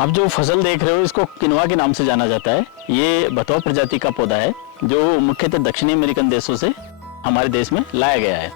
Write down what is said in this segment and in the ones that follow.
आप जो फसल देख रहे हो इसको किनवा के नाम से जाना जाता है। ये बथुआ प्रजाति का पौधा है जो मुख्यतः दक्षिणी अमेरिकन देशों से हमारे देश में लाया गया है।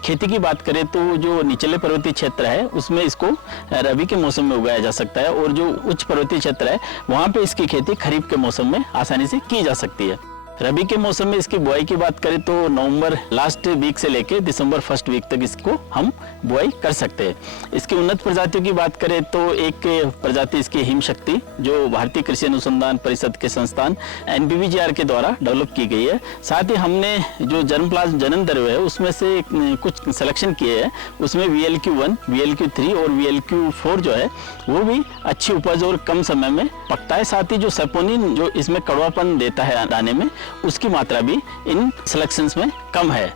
खेती की बात करें तो जो निचले पर्वतीय क्षेत्र है उसमें इसको रबी के मौसम में उगाया जा सकता है और जो उच्च पर्वतीय क्षेत्र है वहां पे इसकी खेती खरीफ के मौसम में आसानी से की जा सकती है। रबी के मौसम में इसकी बुआई की बात करें तो नवंबर लास्ट वीक से लेके दिसंबर फर्स्ट वीक तक इसको हम बुआई कर सकते हैं। इसकी उन्नत प्रजातियों की बात करें तो एक प्रजाति इसकी हिम शक्ति जो भारतीय कृषि अनुसंधान परिषद के संस्थान NBBGR के द्वारा डेवलप की गई है। साथ ही हमने जो जर्मप्लाज्म जनन द्रव्य है उसमें से कुछ सिलेक्शन किए हैं। उसमें VLQ1, VLQ3 और VLQ4 जो है वो भी अच्छी उपज और कम समय में पकता है। साथ ही जो सेपोनिन जो इसमें कड़वापन देता है दाने में उसकी मात्रा भी इन सिलेक्शंस में कम है।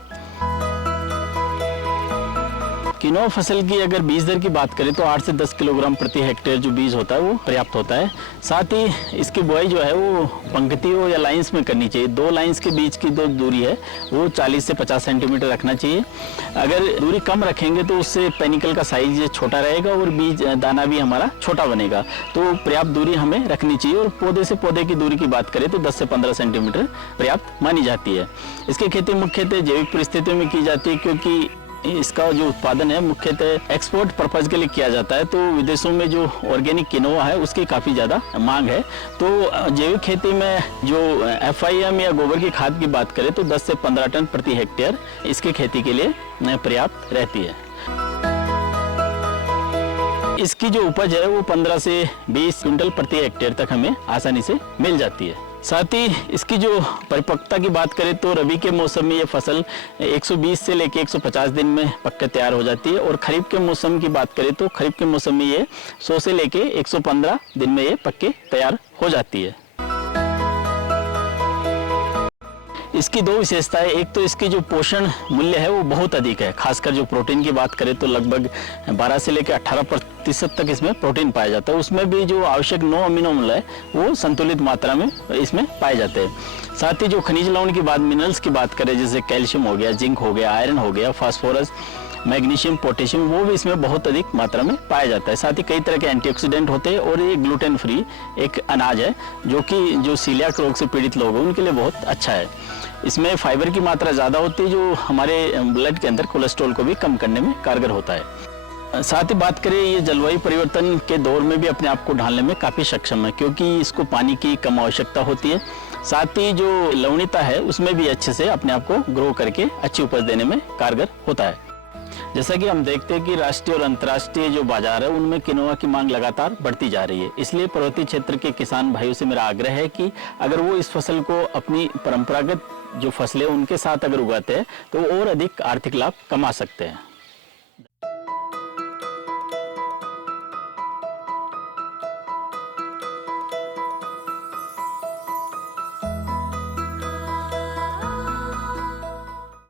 किनोआ फसल की अगर बीज दर की बात करें तो 8 से 10 किलोग्राम प्रति हेक्टेयर जो बीज होता है वो पर्याप्त होता है। साथ ही इसकी बुआई जो है वो पंक्तियों या लाइंस में करनी चाहिए। 2 लाइंस के बीच की जो दूरी है वो 40 से 50 सेंटीमीटर रखना चाहिए। अगर दूरी कम रखेंगे तो उससे पेनिकल का साइज छोटा रहेगा और बीज दाना भी हमारा छोटा बनेगा। तो पर्याप्त दूरी हमें रखनी चाहिए और पौधे से पौधे की दूरी की बात करें तो 10 से 15 सेंटीमीटर पर्याप्त मानी जाती है। इसकी खेती मुख्यतः जैविक परिस्थितियों में की जाती है क्योंकि इसका जो उत्पादन है मुख्यतः एक्सपोर्ट पर्पज के लिए किया जाता है। तो विदेशों में जो ऑर्गेनिक किनोआ है उसकी काफ़ी ज़्यादा मांग है। तो जैविक खेती में जो FIM या गोबर की खाद की बात करें तो 10 से 15 टन प्रति हेक्टेयर इसकी खेती के लिए पर्याप्त रहती है। इसकी जो उपज है वो 15 से 20 क्विंटल प्रति हेक्टेयर तक हमें आसानी से मिल जाती है। साथ ही इसकी जो परिपक्वता की बात करें तो रबी के मौसम में ये फसल 120 से लेके 150 दिन में पककर तैयार हो जाती है और खरीफ के मौसम की बात करें तो खरीफ के मौसम में ये 100 से लेके 115 दिन में ये पक के तैयार हो जाती है। इसकी 2 विशेषताएं, एक तो इसकी जो पोषण मूल्य है वो बहुत अधिक है। खासकर जो प्रोटीन की बात करें तो लगभग 12 से लेकर 18% तक इसमें प्रोटीन पाया जाता है। उसमें भी जो आवश्यक 9 अमीनो अम्ल है वो संतुलित मात्रा में इसमें पाए जाते हैं। साथ ही जो खनिज लवण की बात, मिनरल्स की बात करें जैसे कैल्शियम हो गया, जिंक हो गया, आयरन हो गया, फास्फोरस, मैग्नीशियम, पोटेशियम, वो भी इसमें बहुत अधिक मात्रा में पाया जाता है। साथ ही कई तरह के एंटीऑक्सीडेंट होते हैं और ये ग्लूटेन फ्री एक अनाज है जो कि जो सीलियाक रोग से पीड़ित लोग हैं उनके लिए बहुत अच्छा है। इसमें फाइबर की मात्रा ज़्यादा होती है जो हमारे ब्लड के अंदर कोलेस्ट्रॉल को भी कम करने में कारगर होता है। साथ ही बात करें ये जलवायु परिवर्तन के दौर में भी अपने आप को ढालने में काफ़ी सक्षम है क्योंकि इसको पानी की कम आवश्यकता होती है। साथ ही जो लवणीयता है उसमें भी अच्छे से अपने आप को ग्रो करके अच्छी उपज देने में कारगर होता है। जैसा कि हम देखते हैं कि राष्ट्रीय और अंतर्राष्ट्रीय जो बाजार है उनमें किनोआ की मांग लगातार बढ़ती जा रही है। इसलिए पर्वतीय क्षेत्र के किसान भाइयों से मेरा आग्रह है कि अगर वो इस फसल को अपनी परंपरागत जो फसलें उनके साथ अगर उगाते हैं तो और अधिक आर्थिक लाभ कमा सकते हैं।